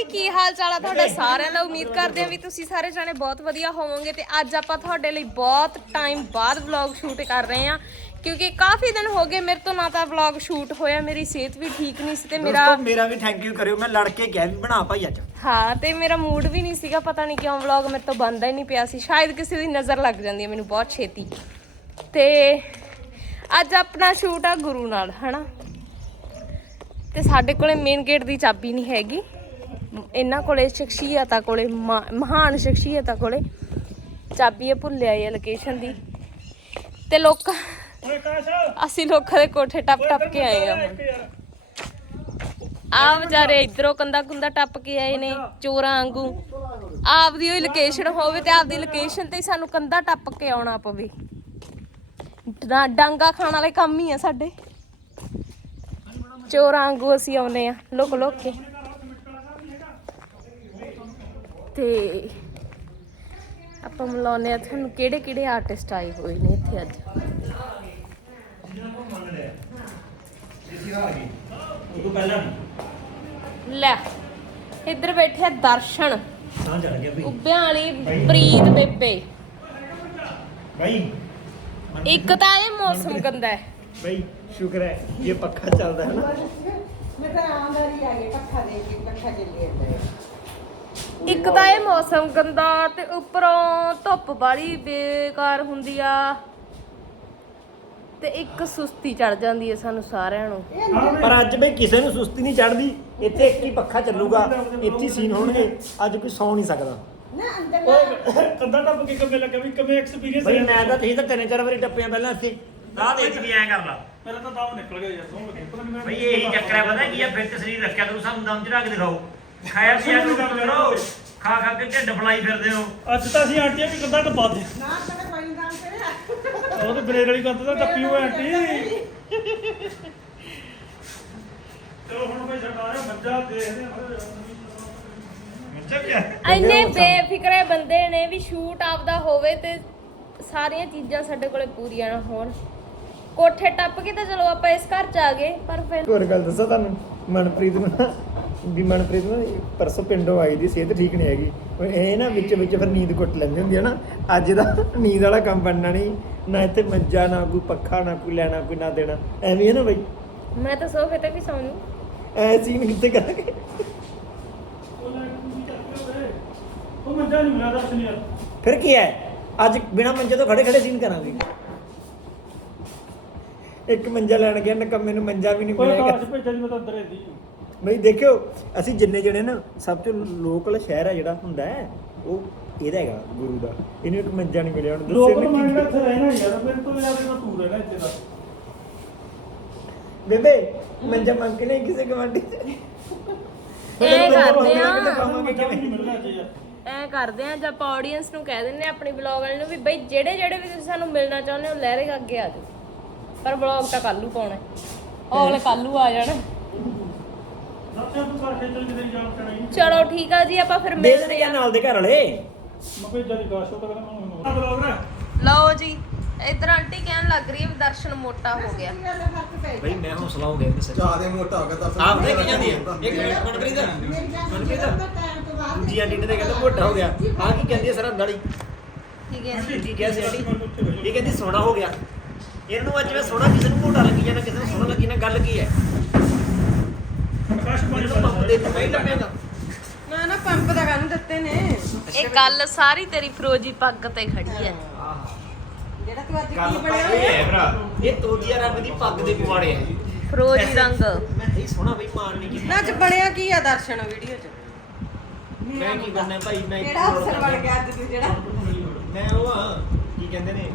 ਜੀ ਕੀ ਹਾਲ ਚਾਲ ਆ ਤੁਹਾਡਾ? ਸਾਰਿਆਂ ਦਾ ਉਮੀਦ ਕਰਦੇ ਹਾਂ ਵੀ ਤੁਸੀਂ ਸਾਰੇ ਜਾਣੇ ਬਹੁਤ ਵਧੀਆ ਹੋਵੋਗੇ ਤੇ ਅੱਜ ਆਪਾਂ ਤੁਹਾਡੇ ਲਈ ਬਹੁਤ ਟਾਈਮ ਬਾਅਦ ਵਲੌਗ ਸ਼ੂਟ ਕਰ ਰਹੇ ਹਾਂ ਕਿਉਂਕਿ ਕਾਫੀ ਦਿਨ ਹੋ ਗਏ ਮੇਰੇ ਤੋਂ ਨਾ ਤਾਂ ਵਲੌਗ ਸ਼ੂਟ ਹੋਇਆ ਮੇਰੀ ਸਿਹਤ ਵੀ ਠੀਕ ਨਹੀਂ ਸੀ ਤੇ ਮੇਰਾ ਦੋਸਤੋ ਮੇਰਾ ਵੀ ਥੈਂਕ ਯੂ ਕਰਿਓ ਮੈਂ ਲੜ ਕੇ ਕਿਹਾ ਵੀ ਬਣਾ ਭਾਈ ਅੱਜ। ਹਾਂ ਤੇ ਮੇਰਾ ਮੂਡ ਵੀ ਨਹੀਂ ਸੀਗਾ ਪਤਾ ਨਹੀਂ ਕਿਉਂ ਵਲੌਗ ਮੇਰੇ ਤੋਂ ਬੰਦਾ ਹੀ ਨਹੀਂ ਪਿਆ ਸੀ ਸ਼ਾਇਦ ਕਿਸੇ ਦੀ ਨਜ਼ਰ ਲੱਗ ਜਾਂਦੀ ਹੈ ਮੈਨੂੰ ਬਹੁਤ ਛੇਤੀ। ਤੇ ਅੱਜ ਆਪਣਾ ਸ਼ੂਟ ਆ ਗੁਰੂ ਨਾਲ ਹਨਾ? ਤੇ ਸਾਡੇ ਕੋਲੇ ਮੇਨ ਗੇਟ ਦੀ ਚਾਬੀ ਨਹੀਂ ਹੈਗੀ। ਇਹਨਾਂ ਕੋਲੇ ਸ਼ਖਸੀਅਤਾਂ ਕੋਲੇ, ਮਾ- ਮਹਾਨ ਸ਼ਖਸੀਅਤਾਂ ਕੋਲੇ ਚਾਬੀ ਇਹ ਭੁੱਲਿਆ ਇਹ ਲੋਕੇਸ਼ਨ ਦੀ। ਤੇ ਲੋਕ, ਅਸੀਂ ਲੋਕਾਂ ਦੇ ਕੋਠੇ ਟੱਪ ਟੱਪ ਕੇ ਆਏ ਆ। ਹੁਣ ਆ ਵਿਚਾਰੇ ਇਧਰੋਂ ਕੰਦਾ ਕੁੰਦਾ ਟੱਪ ਕੇ ਆਏ ਨੇ, ਚੋਰਾਂ ਵਾਂਗੂ। ਆਪਦੀ ਹੋਈ ਲੋਕੇਸ਼ਨ ਹੋਵੇ ਤੇ ਆਪਦੀ ਲੋਕੇਸ਼ਨ ਤੇ ਸਾਨੂੰ ਕੰਦਾ ਟੱਪ ਕੇ ਆਉਣਾ ਪਵੇ। ਡਾਂਗਾ ਖਾਣ ਵਾਲੇ ਕੰਮ ਹੀ ਆ ਸਾਡੇ। ਚੋਰਾਂ ਵਾਂਗੂ ਅਸੀਂ ਆਉਂਦੇ ਆ ਲੁਕ ਲੁਕ ਕੇ। ਤੇ ਆਪਾਂ ਮਿਲਾਉਂਦੇ ਆ ਤੁਹਾਨੂੰ ਕਿਹੜੇ ਕਿਹੜੇ ਆਰਟਿਸਟ ਆਏ ਹੋਏ ਨੇ ਇੱਥੇ ਅੱਜ? ਲੈ, ਇੱਧਰ ਬੈਠੇ ਦਰਸ਼ਨ। ਸਾਂ ਚੜ ਗਿਆ ਵੀ ਵਾਲੀ ਪ੍ਰੀਤ ਬੇਬੇ। ਭਾਈ ਇੱਕ ਤਾਂ ਇਹ ਮੌਸਮ ਗੰਦਾ ਹੈ। ਭਾਈ ਸ਼ੁਕਰ ਹੈ ਇਹ ਪੱਖਾ ਚੱਲਦਾ ਹੈ। ਨਾ ਇੱਕ ਤਾਂ ਇਹ ਮੌਸਮ ਗੰਦਾ ਤੇ ਉੱਪਰੋਂ ਧੁੱਪ ਬਾੜੀ ਬੇਕਾਰ ਹੁੰਦੀ ਆ। ਤੇ ਇੱਕ ਸੁਸਤੀ ਚੜ ਜਾਂਦੀ ਹੈ ਸਾਨੂੰ ਸਾਰਿਆਂ ਨੂੰ। ਪਰ ਅੱਜ ਬਈ ਕਿਸੇ ਨੂੰ ਸੁਸਤੀ ਨਹੀਂ ਚੜਦੀ ਇੱਥੇ ਇੱਕ ਹੀ ਪੱਖਾ ਚੱਲੂਗਾ ਇੱਥੇ ਹੀ ਸੀਨ ਹੋਣਗੇ ਅੱਜ ਕੋਈ ਸੌ ਨਹੀਂ ਸਕਦਾ। ਕੰਦਾ ਟੱਪ ਕੇ ਕੰਮੇ ਲੱਗਾ ਵੀ ਕਿਵੇਂ ਐਕਸਪੀਰੀਅੰਸ ਬਈ ਮੈਂ ਤਾਂ ਤੁਸੀਂ ਤਾਂ ਤਿੰਨ ਚਾਰ ਵਾਰੀ ਟੱਪਿਆ ਪਹਿਲਾਂ ਇੱਥੇ। ਰਾਹ ਦੇਖ ਵੀ ਐਂ ਕਰ ਲਾ। ਮੇਰਾ ਤਾਂ ਦਮ ਨਿਕਲ ਗਿਆ ਯਾਰ ਸੌਂ ਲੱਗੇ। ਪਤਾ ਨਹੀਂ ਮੈਂ ਬਈ ਇਹੀ ਚੱਕਰ ਹੈ ਪਤਾ ਕੀ ਹੈ ਫਿੱਟ ਸਰੀਰ ਰੱਖਿਆ ਕਰੋ ਸਾਨੂੰ ਦਮ ਚੜਾ ਕੇ ਦਿਖਾਓ। ਖਾਇਆ ਪੀਆ ਕੰਮ ਕਰੋ ਖਾ ਖਾ ਕੇ ਢਿੱਡ ਫਲਾਈ ਫਿਰਦੇ ਹੋ। ਅੱਜ ਤਾਂ ਅਸੀਂ ਆਂਟੀ ਵੀ ਕੰਦਾ ਟੱਪਾ ਦੇ ਉਹ ਤੇ ਵਾਲੀ ਕੰਦ ਤਾਂ ਟੱਪੀ ਹੋਈ ਆਂਟੀ। ਚਲੋ ਹੁਣ ਭਾਈ ਛੱਡਾ ਰਿਹਾ ਮੱਝਾ ਦੇਖਦੇ ਹਾਂ? ਮੱਝਾ ਕੀ ਇੰਨੇ ਬੇਫਿਕਰੇ ਬੰਦੇ ਨੇ ਵੀ ਸ਼ੂਟ ਆਪਦਾ ਹੋਵੇ ਤੇ ਸਾਰੀਆਂ ਚੀਜ਼ਾਂ ਸਾਡੇ ਕੋਲੇ ਪੂਰੀਆਂ ਨਾ ਹੋਣ। ਕੋਠੇ ਟੱਪ ਕੇ ਤਾਂ ਚਲੋ ਆਪਾਂ ਇਸ ਘਰ ਚ ਆ ਗਏ ਪਰ ਫਿਰ ਹੋਰ ਗੱਲ ਦੱਸਾਂ ਤੁਹਾਨੂੰ? ਮਨਪ੍ਰੀਤ ਨੂੰ ਨਾ ਵੀ ਮਨਪ੍ਰੀਤ ਨੂੰ ਪਰਸੋਂ ਪਿੰਡੋਂ ਆਈ ਦੀ ਸਿਹਤ ਠੀਕ ਨਹੀਂ ਹੈਗੀ। ਉਹ ਇਹ ਨਾ ਵਿੱਚ ਵਿੱਚ ਫਿਰ ਨੀਂਦ ਕੁੱਟ ਲੈਂਦੀ ਹੁੰਦੀ ਹੈ ਨਾ ਅੱਜ ਦਾ ਨੀਂਦ ਵਾਲਾ ਕੰਮ ਬਣਨਾ ਨਹੀਂ ਨਾ ਇੱਥੇ ਮੰਜਾ ਨਾ ਕੋਈ ਪੱਖਾ ਨਾ ਕੋਈ ਲੈਣਾ ਕੋਈ ਨਾ ਦੇਣਾ ਐਵੇਂ ਹੈ ਨਾ ਬਈ। ਮੈਂ ਤਾਂ ਸੋਫੇ ਤੇ ਵੀ ਸੌਂ ਜੂ ਐ ਸੀਨ ਕਿੱਥੇ ਕਰਾਂਗੇ? ਉਹ ਲੈ ਨਹੀਂ ਫਿਰ ਕੀ ਹੈ ਅੱਜ ਬਿਨਾ ਮੰਜੇ ਤੋਂ ਖੜੇ ਖੜੇ ਸੀਨ ਕਰਾਂਗੇ। ਇੱਕ ਮੰਜਾ ਲੈਣ ਗਿਆ ਨਕੰਮੇ ਨੂੰ ਮੰਜਾ ਵੀ ਨਹੀਂ ਕੋਈ ਮਿਲੇਗਾ ਕਾਸ਼ ਭੇਜਿਆ ਨਹੀਂ ਮੈਂ ਤਾਂ ਅੰਦਰ ਹੀ ਸੀ। ਬਈ ਦੇਖਿਓ ਅਸੀਂ ਜਿੰਨੇ ਜਣੇ ਨਾ ਸਭ ਤੋਂ ਲੋਕਲ ਸ਼ਹਿਰ ਹੈ ਜਿਹੜਾ ਹੁੰਦਾ ਹੈ ਉਹ ਇਹਦਾ ਹੈਗਾ ਗੁਰੂ ਦਾ। ਇਹਨੂੰ ਇੱਕ ਮੰਜਾ ਨਹੀਂ ਮਿਲਿਆ ਹੁਣ ਲੋਕ ਦੱਸੇ ਤਾਂ ਮੈਂ ਨਾ ਇੱਥੇ ਰਹਿਣਾ ਯਾਰ ਮੇਰੇ ਤੋਂ ਜ਼ਿਆਦਾ ਤਾਂ ਤੂੰ ਰਹਿਣਾ ਇੱਥੇ ਦਾ ਬੇਬੇ ਮੰਜਾ ਮੰਗ ਕੇ ਨਹੀਂ ਕਿਸੇ ਗਵਾਂਢੀ ਤੇ ਇਹ ਕਰਦੇ ਆ। ਮਿਲਣਾ ਯਾਰ। ਐ ਕਰਦੇ ਆ ਜਾਂ ਆਪਾਂ ਆਡੀਅנס ਨੂੰ ਕਹਿ ਦਿੰਨੇ ਆ ਆਪਣੀ ਵਲੌਗ ਵਾਲੇ ਨੂੰ ਵੀ ਬਈ ਜਿਹੜੇ ਜਿਹੜੇ ਵੀ ਤੁਸੀਂ ਸਾਨੂੰ ਮਿਲਣਾ ਚਾਹੁੰਦੇ ਹੋ ਲਹਿਰੇ ਅੱਗੇ ਆ ਜਾਓ। ਪਰ ਵਲੌਗ ਤਾਂ ਕੱਲੂ ਪਾਉਣਾ ਹੈ। ਉਹ ਅਗਲੇ ਕੱਲੂ ਆ ਜਾਣ। ਦੱਸਿਆ ਤੂੰ ਘਰ ਖੇਚਲ ਕਿਤੇ ਜਾਣ ਚੜਾਈ ਚਲੋ ਠੀਕ ਆ ਜੀ ਆਪਾਂ ਫਿਰ ਮਿਲਦੇ ਮਿਲਦੇ ਆ ਆ ਨਾਲ ਦੇ ਘਰ ਵਾਲੇ? ਮੈਂ ਭੇਜਿਆ ਦੀ ਕਾਸ਼ ਉਹ ਤਾਂ ਕਹਿੰਦਾ ਮੈਨੂੰ ਆ ਬਲੌਗ ਨਾ ਲਓ ਜੀ ਇਧਰ ਆਂਟੀ ਕਹਿਣ ਲੱਗ ਰਹੀ ਹੈ ਵੀ ਦਰਸ਼ਨ ਮੋਟਾ ਹੋ ਗਿਆ। ਬਈ ਮੈਂ ਹੌਸਲਾ ਹੋ ਗਿਆ ਕਿਸੇ ਚਾਹ ਦੇ ਮੋਟਾ ਹੋ ਗਿਆ ਤਾਂ ਆਪ ਦੇ ਕੀ ਜਾਂਦੀ ਹੈ। ਇੱਕ ਮਿੰਟ ਮਨਪ੍ਰੀਤ ਮਨਪ੍ਰੀਤ ਜੀ ਆਂਟੀ ਨੇ ਤਾਂ ਕਹਿੰਦਾ ਮੋਟਾ ਹੋ ਗਿਆ। ਆ ਕੀ ਕਹਿੰਦੀ ਹੈ ਸਰ ਅੰਦਾਲੀ ਠੀਕ ਹੈ ਕੀ ਕਿਹਾ ਸੀ ਆਂਟੀ? ਇਹ ਕਹਿੰਦੀ ਸੋਹਣਾ ਹੋ ਗਿਆ। ਇਹਨੂੰ ਅੱਜ ਮੈਂ ਸੋਹਣਾ ਕਿਸੇ ਨੂੰ ਮੋਟਾ ਲੱਗੀ ਜਾਂਦਾ ਕਿਸੇ ਨੂੰ ਸੋਹਣਾ ਲੱਗੀ ਨਾ ਗੱਲ ਕੀ ਹੈ? ਕਾਸ਼ ਪਾਣੀ ਪੰਪ ਦੇ ਨਹੀਂ ਲੱਭੇਗਾ ਨਾ ਨਾ ਪੰਪ ਦਾ ਕੰਨ ਦਿੱਤੇ ਨੇ। ਇਹ ਗੱਲ ਸਾਰੀ ਤੇਰੀ ਫਰੋਜੀ ਪੱਗ ਤੇ ਖੜੀ ਹੈ। ਜਿਹੜਾ ਤੂੰ ਅੱਜ ਕੀ ਬਣਿਆ ਇਹ ਹੈ ਭਰਾ। ਇਹ ਤੋਜੀਆ ਰੰਗ ਦੀ ਪੱਗ ਦੇ ਪਵਾੜੇ ਆ ਫਰੋਜੀ ਰੰਗ। ਮੈਂ ਇਹ ਸੋਹਣਾ ਬਈ ਮਾਨ ਨਹੀਂ ਕੀਤਾ। ਨਾ ਅੱਜ ਬਣਿਆ ਕੀ ਆ ਦਰਸ਼ਨ ਵੀਡੀਓ ਚ? ਮੈਂ ਕੀ ਕਰਨਾ ਭਾਈ ਮੈਂ ਕਿਹੜਾ ਅਫਸਰ ਬਣ ਗਿਆ ਅੱਜ ਤੂੰ ਜਿਹੜਾ? ਮੈਂ ਉਹ ਕੀ ਕਹਿੰਦੇ ਨੇ?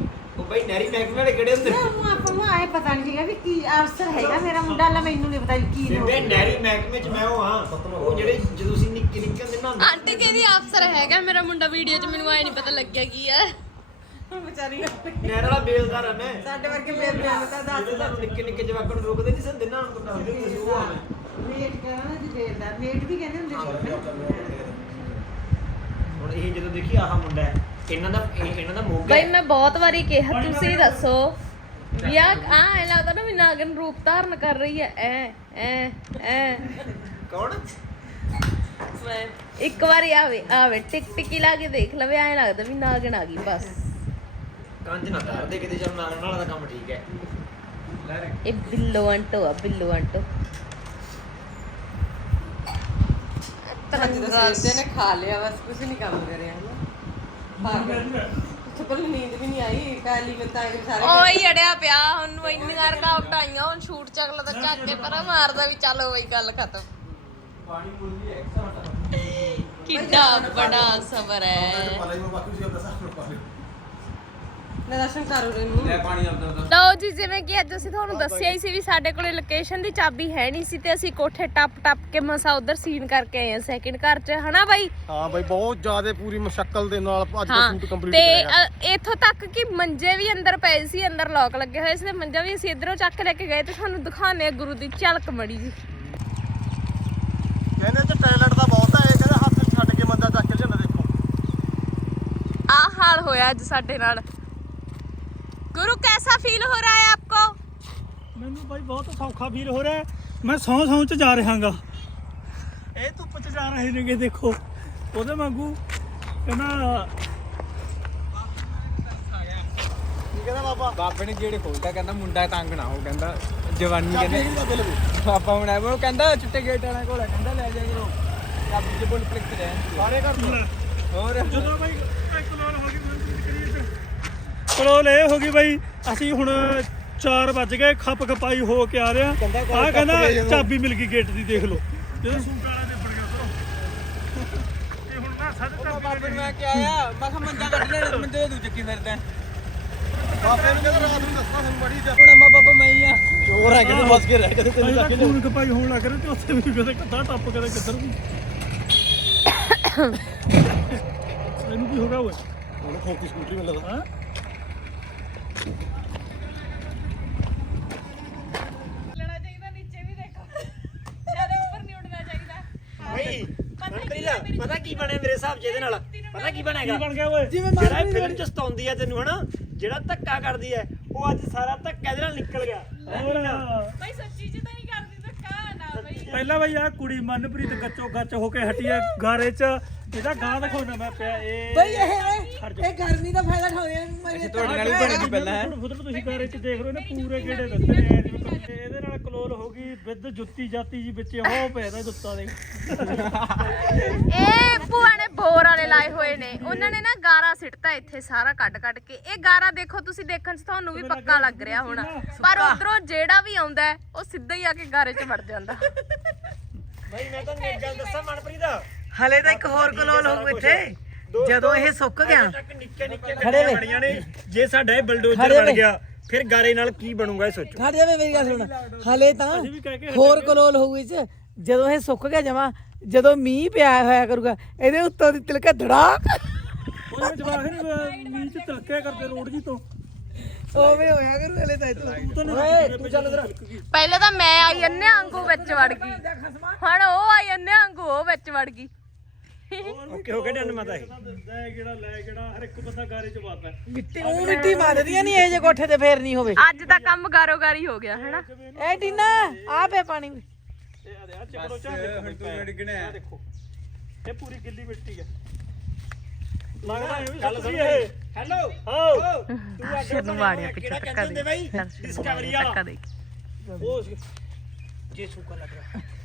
ਬਈ ਨਹਿਰੀ ਮਹਿਕਮੇ ਵਾਲੇ ਕਿਹੜੇ ਹੁੰਦੇ? ਨਾ ਉਹ ਆਪਾਂ ਨੂੰ ਆਏ ਪਤਾ ਨਹੀਂ ਸੀਗਾ ਵੀ ਕੀ ਅਫਸਰ ਹੈਗਾ ਮੇਰਾ ਮੁੰਡਾ ਲਾ ਮੈਨੂੰ ਨਹੀਂ ਪਤਾ ਵੀ ਕੀ ਲੋੜ ਬੇਬੇ ਨਹਿਰੀ ਮਹਿਕਮੇ ਚ ਮੈਂ ਉਹ ਹਾਂ। ਉਹ ਜਿਹੜੇ ਜਦੋਂ ਅਸੀਂ ਨਿੱਕੇ ਨਿੱਕੇ ਹੁੰਦੇ ਨਾ ਆਂਟੀ ਕਹਿੰਦੀ ਅਫਸਰ ਹੈਗਾ? ਮੇਰਾ ਮੁੰਡਾ ਵੀਡੀਓ 'ਚ ਮੈਨੂੰ ਆਏ ਨਹੀਂ ਪਤਾ ਲੱਗਿਆ ਕੀ ਹੈ ਵਿਚਾਰੀ ਨਹਿਰ ਵਾਲਾ ਬੇਲਦਾਰ ਆ ਮੈਂ। ਸਾਡੇ ਵਰਗੇ ਬੇਬਿਆਂ ਨੂੰ ਤਾਂ ਦੱਸ ਜਦੋਂ ਤੁਹਾਨੂੰ ਨਿੱਕੇ ਨਿੱਕੇ ਜਵਾਕਾਂ ਨੂੰ ਰੋਕਦੇ ਨਹੀਂ ਸਨ ਦਿਨਾਂ ਨੂੰ ਦੱਸਦੇ ਸੀ ਉਹ ਆ ਮੈਂ। ਮੇਟ ਕਰਾਂ ਜੀ ਬੇਲਦਾਰ ਮੇਟ ਵੀ ਕਹਿੰਦੇ ਹੁੰਦੇ ਸੀ। ਹੁਣ ਇਹ ਜਦੋਂ ਦੇਖੀ ਆਹ ਮੁੰਡਾ ਹੈ ਇਹਨਾਂ ਦਾ ਇਹ- ਇਹਨਾਂ ਦਾ ਮੋਗਾ ਬਈ ਮੈਂ ਬਹੁਤ ਵਾਰੀ ਕਿਹਾ ਤੁਸੀਂ ਦੱਸੋ। ਵੀ ਆ ਐ ਲੱਗਦਾ ਨਾ ਵੀ ਨਾਗਨ ਰੂਪ ਧਾਰਨ ਕਰ ਰਹੀ ਹੈ। ਐ ਐ ਐ। ਕੌਣ? ਮੈਂ। ਇੱਕ ਵਾਰੀ ਆਵੇ ਆਵੇ ਟਿਕ ਟਿਕੀ ਲਾ ਕੇ ਦੇਖ ਲਵੇ ਐਂ ਲੱਗਦਾ ਵੀ ਨਾਗਣ ਆ ਗਈ ਬਸ। ਕੰਜ ਨਾ ਕਰਦੇ ਕਿਤੇ ਚੱਲ ਨਾਲ ਨਾਲ ਦਾ ਕੰਮ ਠੀਕ ਹੈ। ਇਹ ਬਿੱਲੋ ਅੰਟੋ ਆ ਬਿੱਲੋ ਅੰਟੋ ਤੇ ਨੇ ਖਾ ਲਿਆ ਬਸ ਕੁਝ ਨਹੀਂ ਕੰਮ ਕਰਿਆ। ਚਪਲ ਨੀਂਦ ਵੀ ਨਹੀਂ ਆਈ ਕਾਲੀ ਮੈਂ ਤਾਂ ਸਾਰੇ ਓਏ ਅੜਿਆ ਪਿਆ ਉਹਨੂੰ ਇੰਨੀਆਂ ਰਕਾਵਟ ਆਈਆਂ ਹੁਣ ਸ਼ੂਟ ਚੱਕ ਲਦਾ ਚੱਕ ਕੇ ਪਰਾਂ ਮਾਰਦਾ ਵੀ ਚੱਲ ਹੋਈ ਗੱਲ ਖਤਮ। ਕਿੱਡਾ ਬੜਾ ਸਬਰ ਹੈ। ਮੈਂ ਦਰਸ਼ਨ ਕਰ ਰਹੇ ਨੂੰ ਲਓ ਜੀ ਜਿਵੇਂ ਕਿ ਅੱਜ ਅਸੀਂ ਤੁਹਾਨੂੰ ਦੱਸਿਆ ਹੀ ਸੀ ਵੀ ਸਾਡੇ ਕੋਲੇ ਲੋਕੇਸ਼ਨ ਦੀ ਚਾਬੀ ਹੈ ਨਹੀਂ ਸੀ ਤੇ ਅਸੀਂ ਕੋਠੇ ਟੱਪ ਟੱਪ ਕੇ ਮਸਾ ਉਧਰ ਸੀਨ ਕਰਕੇ ਆਏ ਆ ਸੈਕਿੰਡ ਘਰ 'ਚ ਹਨਾ ਬਾਈ? ਹਾਂ ਬਾਈ ਬਹੁਤ ਜ਼ਿਆਦਾ ਪੂਰੀ ਮੁਸ਼ਕਲ ਦੇ ਨਾਲ ਅੱਜ ਦਾ ਸ਼ੂਟ ਕੰਪਲੀਟ ਤੇ ਅ, ਇੱਥੋਂ ਤੱਕ ਕਿ ਮੰਜੇ ਵੀ ਅੰਦਰ ਪਏ ਸੀ ਅੰਦਰ ਲੋਕ ਲੱਗੇ ਹੋਏ ਸੀ ਤੇ ਮੰਜਾ ਵੀ ਅਸੀਂ ਇਧਰੋਂ ਚੱਕ ਲੈ ਕੇ ਗਏ ਤੇ ਤੁਹਾਨੂੰ ਦਿਖਾਣੇ ਆ ਗੁਰੂ ਦੀ ਝਲਕ ਮੜੀ ਜੀ ਕਹਿੰਦੇ ਚ ਟਾਇਲਟ ਦਾ ਬਹੁਤ ਹੈ ਇਹ ਕਹਿੰਦੇ ਹੱਥ ਛੱਡ ਕੇ ਮੰਦਾ ਚੱਕ ਲਿਆਉਂਦਾ ਦੇਖੋ। ਆ ਹਾਲ ਹੋਇਆ ਅੱਜ ਸਾਡੇ ਨਾਲ। ਗੁਰੂ ਕੈਸਾ ਫੀਲ ਹੋ ਰਹਾ ਹੈ ਆਪਕੋ ਮੈਨੂੰ ਬਾਈ ਬਹੁਤ ਸੌਖਾ ਫੀਲ ਹੋ ਰਿਹਾ ਹੈ। ਮੈਂ ਸੌ ਸੌ ਚ ਜਾ ਰਹਾਗਾ ਇਹ ਧੁੱਪ ਚ ਜਾ ਰਹੇ ਨੇਗੇ ਦੇਖੋ ਉਹਦੇ ਵਾਂਗੂ ਕਹਿੰਦਾ ਕੀ ਕਹਿੰਦਾ ਬਾਬਾ? ਬਾਬੇ ਨੇ ਜਿਹੜੇ ਖੋਲਦਾ ਕਹਿੰਦਾ ਮੁੰਡਾ ਤੰਗ ਨਾ ਹੋ ਕਹਿੰਦਾ ਜਵਾਨੀ ਕਹਿੰਦੇ ਬਾਬਾ ਹੁਣ ਆਇਆ ਉਹ ਕਹਿੰਦਾ ਚਿੱਟੇ ਗੇਟ ਵਾਲਾ ਕੋਲ ਆ, ਕਹਿੰਦਾ ਲੈ ਜਾ ਕਰੋ ਚਾਬੀ ਦੇ ਬੋਲ ਕਲਿੱਕ ਤੇ ਰਹਿਣ ਸਾਰੇ ਘਰ ਤੋਂ। ਹੋਰ। ਜਦੋਂ ਬਾਈ ਇੱਕ ਕਲੋਲ ਹੋ ਗਈ ਮੈਂ ਕਰੀਏ ਤੇ ਕਲੋਲ ਇਹ ਹੋ ਗਈ ਬਾਈ। ਅਸੀਂ ਹੁਣ 4 ਵੱਜ ਗਏ ਖੱਪ ਖਪਾਈ ਹੋ ਕੇ ਆ ਰਿਹਾ। ਆ ਕਹਿੰਦਾ। ਚਾਬੀ ਮਿਲ ਗਈ ਗੇਟ ਦੀ ਦੇਖ ਲਓ। ਜਦੋਂ ਸੂਟ ਵਾਲਾ ਦੇ ਪੜ ਗਿਆ ਕਰੋ ਇਹ ਹੁਣ ਨਾ ਸਾਡੇ ਮੈਂ ਚਾਬੀ ਬਾਬੇ ਨੂੰ ਮੈਂ ਕਿਹਾ ਆਇਆ ਮੈਂ ਕਿਹਾ ਮੰਜਾ ਕੱਢ ਲੈ ਮੰਜੇ ਦੇ ਦੂ ਚੱਕੀ ਫਿਰਦਾ ਬਾਬੇ ਨੂੰ ਕਹਿੰਦਾ ਰਾਤ ਨੂੰ ਦੱਸਣਾ ਤੁਹਾਨੂੰ ਬੜੀ ਜਾ ਹੁਣ ਅੰਮਾ ਬਾਬਾ ਮੈਂ ਹੀ ਆ। ਚੋਰ ਹੈ ਕਹਿੰਦੇ ਫਸ ਕੇ ਰਹਿ ਕਹਿੰਦੇ ਤੈਨੂੰ ਇਹਦਾ ਚੱਕ ਕੇ ਖੂਨ ਖਪਾਈ ਹੋਣ ਲੱਗ ਰਿਹਾ ਤੇ ਉੱਥੇ ਵੀ ਕਦੇ ਕਿੱਦਾਂ ਟੱਪ ਕਦੇ ਕਿੱਧਰ ਵੀ। ਇਹਨੂੰ ਕੀ ਹੋ ਗਿਆ ਓਏ? ਉਹਨੂੰ ਖੋਕੀ ਸਕੂਟਰੀ ਮਿਲਦਾ ਹਾਂ? ਲੈਣਾ ਚਾਹੀਦਾ ਨੀਚੇ ਵੀ ਦੇਖੋ। ਜ਼ਿਆਦਾ ਉੱਪਰ ਨਹੀਂ ਉੱਡਣਾ ਚਾਹੀਦਾ। ਭਾਈ ਮਨਪ੍ਰੀਤ ਪਤਾ ਕੀ ਬਣਿਆ ਮੇਰੇ ਹਿਸਾਬ 'ਚ ਇਹਦੇ ਨਾਲ? ਪਤਾ ਕੀ ਬਣੇਗਾ ਕੀ ਬਣ ਗਿਆ ਓਏ? ਜਿਹੜਾ ਇਹ ਫਿਲਮ 'ਚ ਸਤਾਉਂਦੀ ਹੈ ਤੈਨੂੰ ਹਨਾ ਜਿਹੜਾ ਧੱਕਾ ਕਰਦੀ ਹੈ ਉਹ ਅੱਜ ਸਾਰਾ ਧੱਕਾ ਇਹਦੇ ਨਾਲ ਨਿਕਲ ਗਿਆ। ਹੋਰ। ਭਾਈ ਸੱਚੀ ਚ ਤਾਂ ਨਹੀਂ ਕਰਦੀ ਧੱਕਾ ਨਾ ਭਾਈ ਪਹਿਲਾਂ ਬਈ ਆ ਕੁੜੀ ਮਨਪ੍ਰੀਤ ਗੱਚੋ ਗੱਚ ਹੋ ਕੇ ਹਟੀ ਹੈ ਗਾਰੇ 'ਚ। ਇਹਦਾ ਗਾਂ ਦਿਖਾਉਣਾ ਮੈਂ ਪਿਆ ਇਹ ਬਈ ਇਹ ਇਹ ਗਰਮੀ ਦਾ ਫਾਇਦਾ ਉਠਾਉਂਦੇ ਨੇ ਮੇਰੇ ਤੁਹਾਡੇ ਨਾਲ ਹੀ ਬਣੀ ਪਹਿਲਾਂ ਹੈ? ਫੁੱਟ ਤੁਸੀਂ ਗਾਰੇ 'ਚ ਦੇਖ ਰਹੇ ਹੋ ਨਾ ਪੂਰੇ ਗੇੜੇ ਦਿੱਤੇ ਨੇ ਜਿਵੇਂ ਕਿ ਇਹਦੇ ਨਾਲ ਕਲੋਲ ਹੋ ਗਈ ਵਿਦ ਜੁੱਤੀ ਜਾਤੀ ਜੀ ਵਿੱਚ ਹੋ ਇਹਦਾ ਜੁੱਤਾ ਦੇ। ਇਹ ਭੂਆ ਨੇ ਬੋਰ ਵਾਲੇ ਲਾਏ ਹੋਏ ਨੇ। ਉਹਨਾਂ ਨੇ ਨਾ ਗਾਰਾ ਸਿੱਟਤਾ ਇੱਥੇ ਸਾਰਾ ਕੱਢ ਕੱਢ ਕੇ। ਇਹ ਗਾਰਾ ਦੇਖੋ ਤੁਸੀਂ ਦੇਖਣ 'ਚ ਤੁਹਾਨੂੰ ਵੀ ਪੱਕਾ ਲੱਗ ਰਿਹਾ ਹੋਣਾ। ਪਰ ਉਧਰੋਂ ਜਿਹੜਾ ਵੀ ਆਉਂਦਾ ਹੈ, ਉਹ ਸਿੱਧਾ ਹੀ ਆ ਕੇ ਗਾਰੇ 'ਚ ਵੜ ਜਾਂਦਾ। ਭਾਈ ਮੈਂ ਤੁਹਾਨੂੰ ਇੱਕ ਗੱਲ ਦੱਸਾਂ ਮਨਪ੍ਰੀਤ। ਹਲੇ ਤਾਂ ਇੱਕ ਹੋਰ ਕਲੋਲ ਹੋਊ ਇੱਥੇ। ਜਦੋਂ ਇਹ ਸੁੱਕ ਗਿਆ ਨਿੱਕੇ ਨਿੱਕੇ ਬਣੀਆਂ ਨੇ। ਜੇ ਸਾਡਾ ਇਹ ਬਲਡੋਜ਼ਰ ਬਣ ਗਿਆ ਫਿਰ ਗਾਰੇ ਨਾਲ ਕੀ ਬਣੂਗਾ ਇਹ ਸੋਚੋ। ਖੜ ਜਾਵੇ ਮੇਰੀ ਗੱਲ ਸੁਣ। ਹਲੇ ਤਾਂ ਹੋਰ ਕਲੋਲ ਹੋਊ ਇਹ ਚ ਜਦੋਂ ਇਹ ਸੁੱਕ ਗਿਆ ਜਮਾ ਜਦੋਂ ਮੀਂਹ ਪਿਆ ਹੋਇਆ ਕਰੂਗਾ ਇਹਦੇ ਉੱਤੋਂ ਦੀ ਤਿਲਕਾ ਧੜਾਕ ਉਹਨੇ ਜਵਾਬ ਨਹੀਂ ਮੀਂਹ 'ਚ ਤਲਕਿਆ ਕਰਦੇ ਰੋਡ ਜੀ ਤੋਂ। ਓਵੇਂ ਹੋਇਆ ਕਰੂ ਹਲੇ ਤਾਂ ਤੂੰ ਓਏ ਤੂੰ ਚੱਲ ਇਧਰ ਪਹਿਲਾਂ ਤਾਂ ਮੈਂ ਆਈ ਅੰਨੇ ਵਾਂਗੂ ਵਿੱਚ ਵੜ ਗਈ। ਹੁਣ ਉਹ ਆਈ ਅੰਨੇ ਵਾਂਗੂ ਉਹ ਵਿੱਚ ਵੜ ਗਈ। ਓਕੇ ਹੋ ਗਿਆ ਡਨ ਮਾਤਾ ਇਹ ਲੈ ਕਿਹੜਾ ਲੈ ਕਿਹੜਾ ਹਰ ਇੱਕ ਬੰਦਾ ਗਾਰੇ 'ਚ ਵਾਦਾ ਮਿੱਟੀ ਉਹ ਮਿੱਟੀ ਮਾਰਦੀਆਂ ਨਹੀਂ ਇਹ ਜੇ ਕੋਠੇ ਤੇ ਫੇਰ ਨਹੀਂ ਹੋਵੇ। ਅੱਜ ਦਾ ਕੰਮ ਗਾਰੋ ਗਾਰੀ ਹੋ ਗਿਆ ਹੈਨਾ? ਐ ਟੀਨਾ ਆ ਪੇ ਪਾਣੀ ਇਹ ਆ ਦੇ ਆ ਚਿਪੜੋ ਚਾਹ ਦੇਖੋ ਹੁਣ ਤੂੰ ਡਿੱਗਣਾ ਦੇਖੋ। ਇਹ ਪੂਰੀ ਗਿੱਲੀ ਮਿੱਟੀ ਹੈ। ਲੱਗਦਾ ਗੱਲ ਸੁਣੀ ਇਹ ਹੈਲੋ। ਹਾਂ। ਤੂੰ ਸਿਰ ਨੂੰ ਵਾੜਿਆ ਪਿੱਛੇ ਕਹਿੰਦੇ ਦੇ। ਬਾਈ ਡਿਸਕਵਰੀ ਵਾਲਾ। ਧੱਕਾ ਦੇ। ਉਹ। ਜੇ ਸੁੱਕਾ ਲੱਗ ਰਿਹਾ।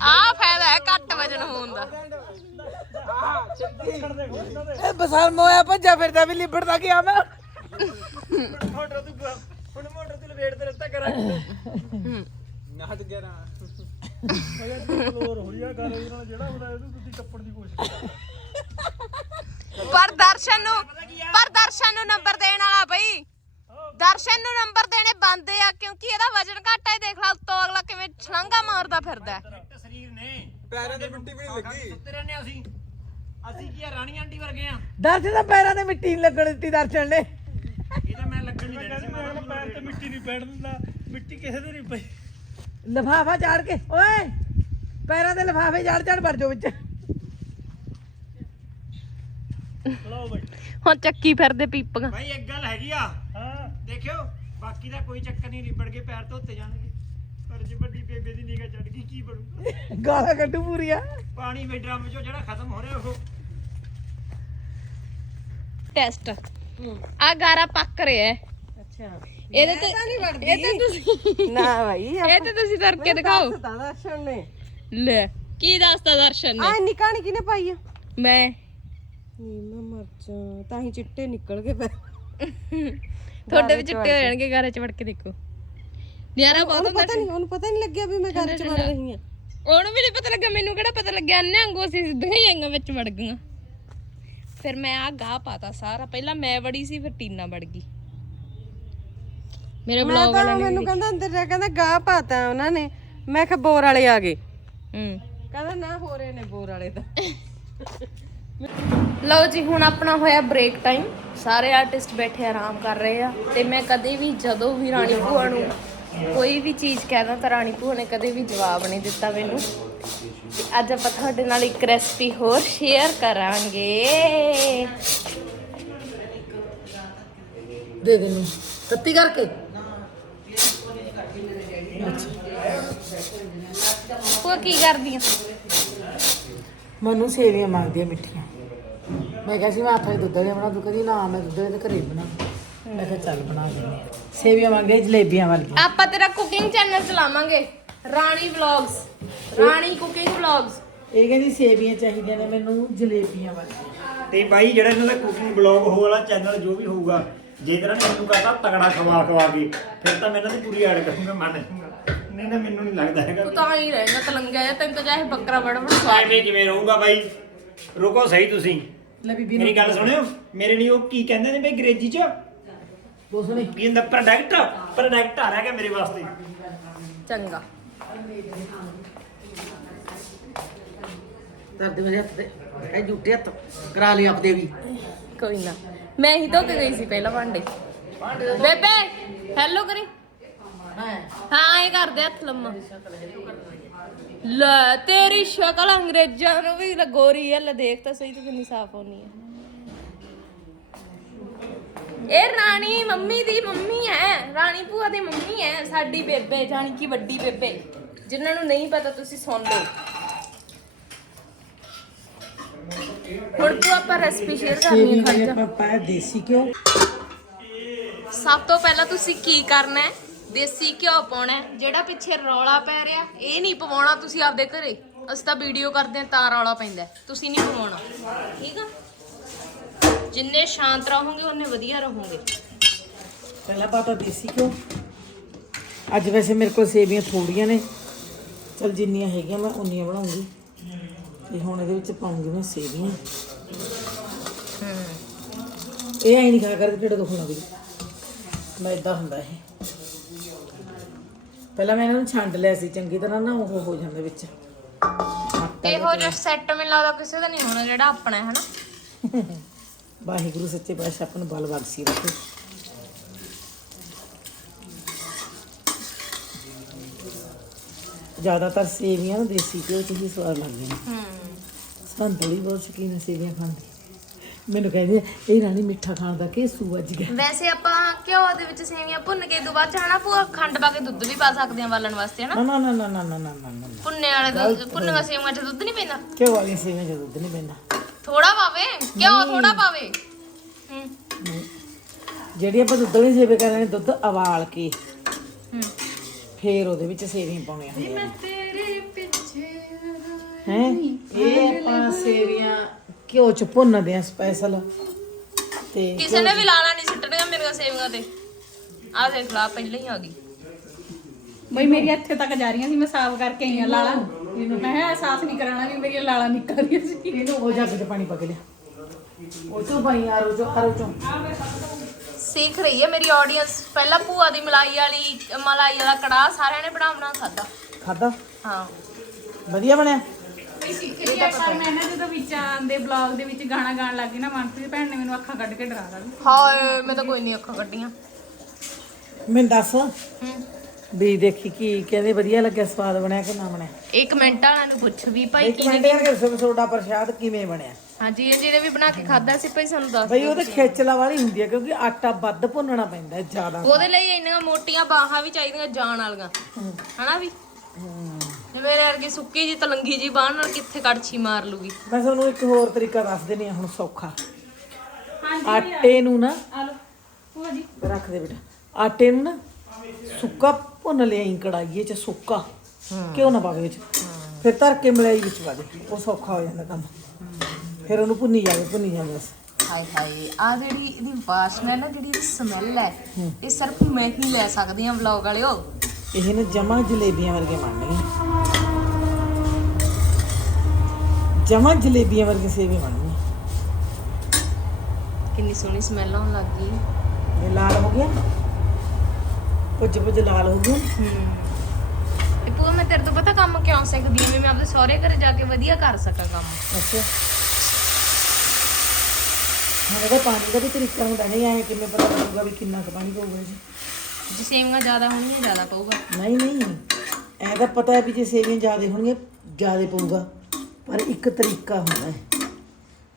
ਆ ਫਾਇਦਾ ਹੈ ਘੱਟ ਵਜਨ ਹੋਣ ਦਾ। ਇਹ ਬਸਾਰ ਮੋਇਆ ਭੱਜਾ ਫਿਰਦਾ ਵੀ ਲਿਬੜਦਾ ਗਿਆ ਮੈਂ। ਮੋਟਰ ਤੂੰ ਹੁਣ ਮੋਟਰ ਤੂੰ ਵੇਟ ਤੇ ਰੱਤਾ ਕਰਾਂਗੇ ਨਾਟ ਗਿਆ ਰਾਂ ਅਗਰ ਕਲੋਰ ਹੋਈ ਆ ਗੱਲ ਇਹਦੇ ਨਾਲ ਜਿਹੜਾ ਹੁੰਦਾ ਇਹਨੂੰ ਤੁਸੀਂ ਟੱਪਣ ਦੀ ਕੋਸ਼ਿਸ਼ ਕਰੋ ਪਰ ਦਰਸ਼ਨ ਨੂੰ ਪਰ ਦਰਸ਼ਨ ਨੂੰ ਨੰਬਰ ਦੇਣ ਵਾਲਾ ਬਈ। ਦਰਸ਼ਨ ਨੂੰ ਨੰਬਰ ਦੇਣੇ ਬੰਦ ਆ ਕਿਉਂਕਿ ਇਹਦਾ ਵਜਨ ਘੱਟ ਹੈ ਦੇਖ ਲਾ ਉੱਤੋਂ ਅਗਲਾ ਕਿਵੇਂ ਛਲਾਂਗਾ ਮਾਰਦਾ ਫਿਰਦਾ ਨੇ ਪੈਰਾਂ ਤੇ ਮਿੱਟੀ ਵੀ ਨਹੀਂ ਲੱਗੀ। ਸੁੱਤੇ ਰਹਿੰਦੇ ਅਸੀਂ। ਅਸੀਂ ਕੀ ਆ ਰਾਣੀ ਆਂਟੀ ਵਰਗੇ ਆ। ਦਰਸ਼ਨ ਦਾ ਪੈਰਾਂ ਤੇ ਮਿੱਟੀ ਨਹੀਂ ਲੱਗਣ ਦਿੱਤੀ ਦਰਸ਼ਨ ਨੇ। ਇਹ ਤਾਂ ਮੈਂ ਲੱਗਣ ਨਹੀਂ ਦੇਣਾ ਸੀ ਮੈਂ ਪੈਰ ਤੇ ਮਿੱਟੀ ਨਹੀਂ ਪੈਣ ਦਿੰਦਾ। ਮਿੱਟੀ ਕਿਸੇ ਦੇ ਨਹੀਂ ਪਈ। ਲਫਾਫਾ ਚਾੜ ਕੇ ਓਏ! ਪੈਰਾਂ ਦੇ ਲਫਾਫੇ ਚਾੜ ਚਾੜ ਵੜ ਜਾਓ ਵਿੱਚ। ਲਓ ਬਈ। ਹੁਣ ਚੱਕੀ ਫਿਰਦੇ ਪੀਪੀਆਂ। ਭਾਈ ਇੱਕ ਗੱਲ ਹੈਗੀ ਆ। ਹਾਂ। ਦੇਖਿਓ ਬਾਕੀ ਦਾ ਕੋਈ ਚੱਕਰ ਨਹੀਂ ਲਿਬੜ ਕੇ ਪੈਰ ਧੋਤੇ ਜਾਣਗੇ। ਪਰ ਜੇ ਵੱਡੀ ਬੇਬੇ ਦੀ ਨਿਗਾਹ ਚੜ ਗਈ ਕੀ ਬਣੂਗਾ? ਗਾਲਾਂ ਕੱਢੂ ਪੂਰੀਆਂ। ਪਾਣੀ ਵੀ ਡਰਮ ਚੋਂ ਜਿਹੜਾ ਖਤਮ ਹੋ ਰਿਹਾ ਉਹ। ਟੈਸਟ। ਆ ਗਾਰਾ ਪੱਕ ਰਿਹਾ ਹੈ। ਅੱਛਾ। ਇਹਦੇ ਤੇ ਇਹ ਤੇ ਤੁਸੀਂ ਨਾ ਭਾਈ ਇਹ ਤੇ ਤੁਸੀਂ ਤਰ ਕੇ ਦਿਖਾਓ। ਤਾਂ ਦਰਸ਼ਨ ਨੇ। ਲੈ ਕੀ ਦੱਸਦਾ ਦਰਸ਼ਨ ਨੇ? ਆ ਨਿਕਾਣੀ ਕਿਨੇ ਪਾਈ ਆ। ਮੈਂ ਮੈਂ ਮਰ ਜਾ। ਤਾਂ ਹੀ ਚਿੱਟੇ ਨਿਕਲ ਗਏ ਤੁਹਾਡੇ ਵੀ ਚਿੱਟੇ ਹੋ ਜਾਣਗੇ ਗਾਰੇ ਚ ਵੜ ਕੇ ਦੇਖੋ। ਨਿਆਰਾ ਬਹੁਤ ਹੁੰਦਾ ਪਤਾ ਨਹੀਂ ਉਹਨੂੰ ਪਤਾ ਨਹੀਂ ਲੱਗਿਆ ਵੀ ਮੈਂ ਘਰ ਚ ਵੜ ਰਹੀ ਆ ਉਹਨੂੰ ਵੀ ਨਹੀਂ ਪਤਾ ਲੱਗਾ ਮੈਨੂੰ ਕਿਹੜਾ ਪਤਾ ਲੱਗਿਆ? ਅੰਨੇ ਵਾਂਗੂ ਅਸੀਂ ਸਿੱਧੀਆਂ ਹੀ ਆਈਆਂ ਵਿੱਚ ਵੜ ਗਈਆਂ। ਫਿਰ ਮੈਂ ਆ ਗਾਹ ਪਾਤਾ ਸਾਰਾ। ਪਹਿਲਾਂ ਮੈਂ ਵੜੀ ਸੀ ਫਿਰ ਟੀਨਾ ਵੜ ਗਈ। ਮੇਰੇ ਮੈਂ ਬਲੌਗ ਤਾਂ ਵਾਲਿਆਂ ਨੇ ਮੈਨੂੰ ਕਹਿੰਦਾ ਅੰਦਰ ਜਾ ਕਹਿੰਦਾ ਗਾਹ ਪਾਤਾ ਉਹਨਾਂ ਨੇ। ਮੈਂ ਕਿਹਾ ਬੋਰ ਵਾਲੇ ਆ ਗਏ। ਹੂੰ। ਕਹਿੰਦਾ ਨਾ ਹੋ ਰਹੇ ਨੇ ਬੋਰ ਵਾਲੇ ਤਾਂ। ਲਓ ਜੀ ਹੁਣ ਆਪਣਾ ਹੋਇਆ ਬ੍ਰੇਕ ਟਾਈਮ ਸਾਰੇ ਆਰਟਿਸਟ ਬੈਠੇ ਆਰਾਮ ਕਰ ਰਹੇ ਆ। ਤੇ ਮੈਂ ਕਦੇ ਵੀ ਜਦੋਂ ਵੀ ਰਾਣੀ ਭੂਆ ਨੂੰ ਕੋਈ ਵੀ ਚੀਜ਼ ਕਹਿਦਾ ਤਾਂ ਰਾਣੀ ਭੂਆ ਨੇ ਕਦੇ ਵੀ ਜਵਾਬ ਨਹੀਂ ਦਿੱਤਾ ਮੈਨੂੰ। ਤੇ ਅੱਜ ਆਪਾਂ ਤੁਹਾਡੇ ਨਾਲ ਇੱਕ ਰੈਸਪੀ ਹੋਰ ਸ਼ੇਅਰ ਕਰਾਂਗੇ। ਦੇ ਦੇ ਨੂੰ। ਤੱਤੀ ਕਰਕੇ। ਭੂਆ ਕੀ ਕਰਦੀਆਂ ਮੈਨੂੰ ਸੇਵੀਆਂ ਮੰਗਦੀ ਆ ਮਿੱਠੀਆਂ। ਮੈਂ ਕਿਹਾ ਸੀ ਮੈਂ ਆਖਾਂ ਦੁੱਧ ਦੇ ਬਣਾ ਤੂੰ ਕਦੀ ਨਾ ਮੈਂ ਦੁੱਧ ਦੇ ਘਰੇ ਬਣਾ। ਮੈਂ ਕਿਹਾ ਚੱਲ ਬਣਾ ਲੈਂਦੇ ਹਾਂ। ਸੇਵੀਆਂ ਮੰਗਦੇ ਜਲੇਬੀਆਂ ਵਾਲੀਆਂ। ਆਪਾਂ ਤੇਰਾ ਕੁਕਿੰਗ ਚੈਨਲ ਚਲਾਵਾਂਗੇ। Rani vlogs Rani cooking vlogs ਇਹ ਕਹਿੰਦੀ ਸੇਵੀਆਂ ਚਾਹੀਦੀਆਂ ਨੇ ਮੈਨੂੰ ਜਲੇਬੀਆਂ ਵਾਲੀਆਂ। ਤੇ ਬਾਈ ਜਿਹੜਾ ਇਹਨਾਂ ਦਾ ਕੁਕਿੰਗ ਬਲੌਗ ਹੋ ਵਾਲਾ ਚੈਨਲ ਜੋ ਵੀ ਹੋਊਗਾ ਜੇ ਤੇਰਾ ਨੇ ਮੈਨੂੰ ਕਹਤਾ ਤਗੜਾ ਖਵਾ ਖਵਾ ਕੇ ਫਿਰ ਤਾਂ ਮੈਂ ਇਹਨਾਂ ਦੀ ਪੂਰੀ ਐਡ ਕਰੂੰਗਾ ਮੰਨ ਨਹੀਂ ਨਾ ਮੈਨੂੰ ਨਹੀਂ ਲੱਗਦਾ ਹੈਗਾ। ਤੂੰ ਤਾਂ ਹੀ ਰਹੇਗਾ ਤਲੰਗਾ ਜਾਂ ਤੈਨੂੰ ਤਾਂ ਚਾਹੇ ਬੱਕਰਾ ਬੜਾ ਬੜਾ ਸਵਾਦ ਐਵੇਂ ਕਿਵੇਂ ਰਹੂਗਾ ਬਾਈ? ਰੁਕੋ ਸਹੀ ਤੁਸੀਂ। ਲੈ ਬੀਬੀ ਮੇਰੀ ਗੱਲ ਸੁਣਿਓ ਮੇਰੇ ਲਈ ਉਹ ਕੀ ਕਹਿੰਦੇ ਨੇ ਬਈ ਅੰਗਰੇਜ਼ੀ ਚ? ਬੋਲ ਸੁਣੀ ਕੀ ਹੁੰਦਾ ਪ੍ਰੋਡਕਟ ਪ੍ਰੋਡਕਟ ਆ ਰਿਹਾ ਕਿ ਮੇਰੇ ਵਾਸਤੇ। ਚੰਗਾ। ਦਰਦ ਮੇਰੇ ਹੱਥ ਤੇ ਇਹ ਜੁੱਟੇ ਹੱਥ ਕਰਾ ਲਈ ਆਪਦੇ ਵੀ। ਕੋਈ ਨਾ। ਮੈਂ ਹੀ ਧੋ ਕੇ ਗਈ ਸੀ ਪਹਿਲਾਂ ਭਾਂਡੇ। ਬੇਬੇ ਹੈਲੋ ਕਰੀ। ਹਾਂ ਇਹ ਕਰਦੇ ਹੱਥ ਲੰਮਾ। ਲੈ ਤੇਰੀ ਸ਼ਕਲ ਅੰਗਰੇਜ਼ਾਂ ਨੂੰ ਵੀ ਗੋਰੀ ਹੈ। ਲੈ ਦੇਖ ਤਾਂ ਸਹੀ ਤੂੰ ਕਿੰਨੀ ਸਾਫ਼ ਹੋਣੀ ਹੈ। ਇਹ ਰਾਣੀ ਮੰਮੀ ਦੀ ਮੰਮੀ ਹੈ ਰਾਣੀ ਭੂਆ ਦੀ ਮੰਮੀ ਹੈ ਸਾਡੀ ਬੇਬੇ ਜਾਣੀ ਕਿ ਵੱਡੀ ਬੇਬੇ। ਜਿਨ੍ਹਾਂ ਨੂੰ ਨਹੀਂ ਪਤਾ ਤੁਸੀਂ ਸੁਣ ਲਓ। ਹੁਣ ਭੂਆ ਆਪਾਂ ਰੈਸਪੀ ਸ਼ੇਅਰ ਕਰਨੀ ਹੈ ਖੜ ਜਾ। ਪਾਪਾ ਦੇਸੀ ਘਿਓ। ਸਭ ਤੋਂ ਪਹਿਲਾਂ ਤੁਸੀਂ ਕੀ ਕਰਨਾ ਹੈ? ਦੇਸੀ ਘਿਓ ਪਾਉਣਾ ਹੈ ਜਿਹੜਾ ਪਿੱਛੇ ਰੌਲਾ ਪੈ ਰਿਹਾ ਇਹ ਨਹੀਂ ਪਵਾਉਣਾ ਤੁਸੀਂ ਆਪਦੇ ਘਰੇ। ਅਸੀਂ ਤਾਂ ਵੀਡੀਓ ਕਰਦੇ ਹਾਂ ਤਾਂ ਰੌਲਾ ਪੈਂਦਾ ਹੈ। ਤੁਸੀਂ ਨਹੀਂ ਪਵਾਉਣਾ। ਠੀਕ ਆ? ਜਿੰਨੇ ਸ਼ਾਂਤ ਰਹੋਗੇ ਉਹਨੇ ਵਧੀਆ ਰਹੋਗੇ। ਪਹਿਲਾਂ ਪਾਤਾ ਦੇਸੀ ਘਿਓ। ਅੱਜ ਵੈਸੇ ਮੇਰੇ ਕੋਲ ਸੇਵੀਆਂ ਥੋੜੀਆਂ ਨੇ। ਚਲ ਜਿੰਨੀਆਂ ਹੈਗੀਆਂ ਮੈਂ ਉਨੀਆਂ ਬਣਾਉਂਗੀ। ਤੇ ਹੁਣ ਇਹਦੇ ਵਿੱਚ ਪਾਉਂਗੀ ਮੈਂ ਸੇਵੀਆਂ। ਇਹ ਐਂ ਨਹੀਂ ਖਾ ਕਰਕੇ ਢਿੱਡ ਦੁਖਣਾ ਵੀ। ਮੈਂ ਇਦਾਂ ਹੁੰਦਾ ਇਹ। ਪਹਿਲਾਂ ਮੈਂ ਇਹਨਾਂ ਨੂੰ ਛੰਡ ਲਿਆ ਸੀ ਚੰਗੀ ਤਰ੍ਹਾਂ ਨਾ ਉਹ ਹੋ ਜਾਂਦਾ ਵਿੱਚ। ਇਹੋ ਜਿਹਾ ਸੈੱਟ ਮੈਨੂੰ ਲੱਗਦਾ ਕਿਸੇ ਦਾ ਨਹੀਂ ਹੋਣਾ ਜਿਹੜਾ ਆਪਣਾ ਹੈ ਹਨਾ ਵਾਹਿਗੁਰੂ ਸੱਚੇ ਪਾਤਸ਼ਾਹ ਆਪਾਂ ਨੂੰ ਬਲ ਬਖਸ਼ੀ ਰੱਖੇ। ਜ਼ਿਆਦਾਤਰ ਸੇਵੀਆਂ ਨਾ ਦੇਸੀ ਘਿਓ ਚ ਹੀ ਸਵਾਦ ਲੱਗਦੀਆਂ ਨੇ। ਹੂੰ। ਸਾਨੂੰ ਥੋੜੀ ਬਹੁਤ ਸ਼ੌਕੀਨ ਹੈ ਸੇਵੀਆਂ ਖਾਣ ਦੀ। ਮੈਨੂੰ ਕਹਿੰਦੇ ਆ, ਇਹ ਰਾਣੀ ਮਿੱਠਾ ਖਾਣ ਦਾ ਕੀ ਸੂ ਅੱਜ ਗਿਆ। ਵੈਸੇ ਆਪਾਂ ਘਿਓ ਦੇ ਵਿੱਚ ਸੇਵੀਆਂ ਭੁੰਨ ਕੇ ਦੋ ਬਾਅਦ ਚ ਹਨਾ ਭੂਆ ਖੰਡ ਪਾ ਕੇ ਦੁੱਧ ਵੀ ਪਾ ਸਕਦੇ ਹਾਂ ਵਾਲਣ ਵਾਸਤੇ ਹਨਾ। ਨਾ ਨਾ ਨਾ ਨਾ ਨਾ ਨਾ ਨਾ ਨਾ ਨਾ। ਭੁੰਨੇ ਵਾਲੇ ਦੁੱਧ ਭੁੰਨੀਆਂ ਸੇਵੀਆਂ ਚ ਦੁੱਧ ਨਹੀਂ ਪੈਂਦਾ। ਘਿਓ ਵਾਲੀਆਂ ਸੇਵੀਆਂ ਚ ਦੁੱਧ ਨਹੀਂ ਪੈਂਦਾ। ਥੋੜਾ ਪਾਵੇ? ਘਿਓ ਥੋੜਾ ਪਾਵੇ? ਹੂੰ। ਜਿਹੜੀ ਆਪਾਂ ਦੁੱਧ ਵਾਲੀ ਸੇਵੇ ਕਰਨੇ ਦੁੱਧ ਉਬਾਲ ਕੇ ਹੂੰ। ਫੇਰ ਉਹਦੇ ਵਿੱਚ ਸੇਵੀਆਂ ਪਾਉਣੀਆਂ ਹੁੰਦੀਆਂ ਮੈਂ ਤੇਰੇ ਪਿੱਛੇ ਹੈ? ਇਹ ਆਪਾਂ ਸੇਵੀਆਂ ਘਿਓ ਚ ਭੁੰਨਦੇ ਆ ਸਪੈਸ਼ਲ ਤੇ ਕਿਸੇ ਨੇ ਵੀ ਲਾਣਾ ਨਹੀਂ ਸਿੱਟਣੀਆਂ ਮੇਰੀਆਂ ਸੇਵੀਆਂ ਤੇ। ਆਹ ਦੇਖ ਲਾ ਪਹਿਲਾਂ ਹੀ ਆ ਗਈ। ਬਈ ਮੇਰੀ ਇੱਥੇ ਤੱਕ ਜਾ ਰਹੀਆਂ ਸੀ ਮੈਂ ਸਾਫ਼ ਕਰਕੇ ਆਈ ਆ ਲਾਲਾ ਮੈਂ ਕਿਹਾ ਸਾਫ਼ ਨਹੀਂ ਕਰਾਣਾ ਵੀ ਮੇਰੀਆਂ ਲਾਲਾਂ ਨਿਕਲ ਰਹੀਆਂ ਸੀ। ਇਹਨੂੰ ਉਹ ਜੱਗ ਚ ਪਾਣੀ ਪਾ ਕੇ ਲਿਆ। ਉਹ ਚੋਂ ਪਾਈ ਆਰੋ ਚੋਂ ਆਰੋ ਚੋਂ ਸਿੱਖ ਰਹੀ ਹੈ ਮੇਰੀ ਆਡੀਅנס ਪਹਿਲਾਂ ਭੂਆ ਦੀ ਮਲਾਈ ਵਾਲੀ ਮਲਾਈ ਵਾਲਾ ਕੜਾਹ ਸਾਰਿਆਂ ਨੇ ਬਣਾ ਬਣਾ ਖਾਦਾ ਖਾਦਾ ਹਾਂ। ਵਧੀਆ ਬਣਿਆ? ਸਿੱਖ ਹੈ ਪਰ ਮੈਂ ਨਾ ਜਦੋਂ ਵਿੱਚ ਆਂਦੇ ਬਲੌਗ ਦੇ ਵਿੱਚ ਗਾਣਾ ਗਾਣ ਲੱਗੀ ਨਾ ਮਨਪ੍ਰੀਤ ਭੈਣ ਨੇ ਮੈਨੂੰ ਅੱਖਾਂ ਕੱਢ ਕੇ ਡਰਾ ਦਿੱਤਾ ਹਾਏ ਮੈਂ ਤਾਂ ਕੋਈ ਨਹੀਂ ਅੱਖਾਂ ਕੱਢੀਆਂ। ਮੈਨੂੰ ਦੱਸ। ਹੂੰ। ਵੀ ਦੇਖੀ ਕੀ ਕਹਿੰਦੇ ਵਧੀਆ ਲੱਗਿਆ ਸਵਾਦ ਬਣਿਆ ਕਿ ਨਾ ਬਣਿਆ? ਇੱਕ ਮਿੰਟ ਵਾਲਿਆਂ ਨੂੰ ਪੁੱਛ ਵੀ ਭਾਈ ਇੱਕ ਕਿਹਨੇ ਮਿੰਟ ਯਾਰ ਦੱਸੋ ਤੁਹਾਡਾ ਪ੍ਰਸ਼ਾਦ ਕਿਵੇਂ ਬਣਿਆ? ਹਾਂਜੀ ਇਹ ਜਿਹੜੇ ਵੀ ਬਣਾ ਕੇ ਖਾਦਾ ਸੀ ਭਾਈ ਸਾਨੂੰ ਦੱਸ ਬਈ ਉਹ ਤੇ ਖੇਚਲਾ ਵਾਲੀ ਹੁੰਦੀ ਹੈ ਕਿਉਂਕਿ ਆਟਾ ਵੱਧ ਭੁੰਨਣਾ ਪੈਂਦਾ ਹੈ ਜ਼ਿਆਦਾ। ਉਹਦੇ ਲਈ ਇੰਨੀਆਂ ਮੋਟੀਆਂ ਬਾਹਾਂ ਵੀ ਚਾਹੀਦੀਆਂ ਜਾਣ ਵਾਲੀਆਂ। ਹਨਾ ਵੀ? ਜੇ ਮੇਰੇ ਵਰਗੀ ਸੁੱਕੀ ਜੀ ਤਲੰਗੀ ਜੀ ਬਾਹ ਨਾਲ ਕਿੱਥੇ ਕੜਛੀ ਮਾਰ ਲੂਗੀ? ਮੈਂ ਤੁਹਾਨੂੰ ਇੱਕ ਹੋਰ ਤਰੀਕਾ ਦੱਸ ਦਿੰਦੀ ਹਾਂ ਹੁਣ ਸੌਖਾ। ਹਾਂਜੀ ਆਟੇ ਨੂੰ ਨਾ ਰੱਖ ਦੇ ਬੇਟਾ। ਆਟੇ ਨੂੰ ਨਾ ਸੁੱਕਾ ਭੁੰਨ ਲਿਆਈ ਕੜਾਈਏ ਚ ਸੁੱਕਾ ਕਿਉਂ ਨਾ ਪਾਵੇ ਵਿੱਚ। ਫਿਰ ਧਰ ਕੇ ਮਲਾਈ ਵਿੱਚ ਪਾ ਦੇ ਉਹ ਸੌਖਾ ਹੋ ਜਾਂਦਾ ਕੰਮ। ਫਿਰ ਉਹਨੂੰ ਭੁੰਨੀ ਜਾਵੇ ਭੁੰਨੀ ਜਾਵੇ ਬਸ। ਹਾਏ ਹਾਏ ਆ ਜਿਹੜੀ ਇਹਦੀ ਵਾਸ਼ਨਾ ਹੈ ਨਾ ਜਿਹੜੀ ਇਹਦੀ ਸਮੈਲ ਹੈ। ਇਹ ਸਿਰਫ ਮੈਂ ਹੀ ਲੈ ਸਕਦੀ ਹਾਂ ਵਲੌਗ ਵਾਲਿਓ। ਇਹ ਨਾ ਜਮਾ ਜਲੇਬੀਆਂ ਵਰਗੇ ਬਣਨਗੇ ਜਮਾ ਜਲੇਬੀਆਂ ਵਰਗੇ ਸੇਵੇ ਬਣਨਗੇ ਕਿੰਨੀ ਸੋਹਣੀ ਸਮੈਲ ਆਉਣ ਲੱਗ ਗਈ। ਇਹ ਲਾਲ ਹੋ ਗਿਆ। ਪੁੱਜ ਪੁੱਜ ਲਾਲ ਹੋ। ਗਿਆ ਤੇ ਪੂਰਾ ਮੈਂ ਤੇਰੇ ਤੋਂ ਪਤਾ ਕੰਮ ਕਿਉਂ ਸਿੱਖਦੀ ਹਾਂ ਵੀ ਮੈਂ ਆਪਣੇ ਸਹੁਰੇ ਘਰੇ ਜਾ ਕੇ ਵਧੀਆ ਕਰ ਸਕਾਂ ਕੰਮ। ਅੱਛਾ। ਹੁਣ ਇਹਦਾ ਪਾਣੀ ਦਾ ਵੀ ਤਰੀਕਾ ਹੁੰਦਾ ਨਹੀਂ ਐ ਕਿਵੇਂ ਪਤਾ ਲੱਗੂਗਾ ਵੀ ਕਿੰਨਾ ਕੁ ਪਾਣੀ ਪਊਗਾ ਜੀ। ਜੇ ਸੇਵੀਆਂ ਜ਼ਿਆਦਾ ਹੋਣਗੀਆਂ ਜ਼ਿਆਦਾ ਪਊਗਾ। ਨਹੀਂ ਨਹੀਂ। ਐ ਤਾਂ ਪਤਾ ਹੈ ਵੀ ਜੇ ਸੇਵੀਆਂ ਜ਼ਿਆਦਾ ਹੋਣਗੀਆਂ ਜ਼ਿਆਦਾ ਪਊਗਾ। ਪਰ ਇੱਕ ਤਰੀਕਾ ਹੁੰਦਾ ਹੈ।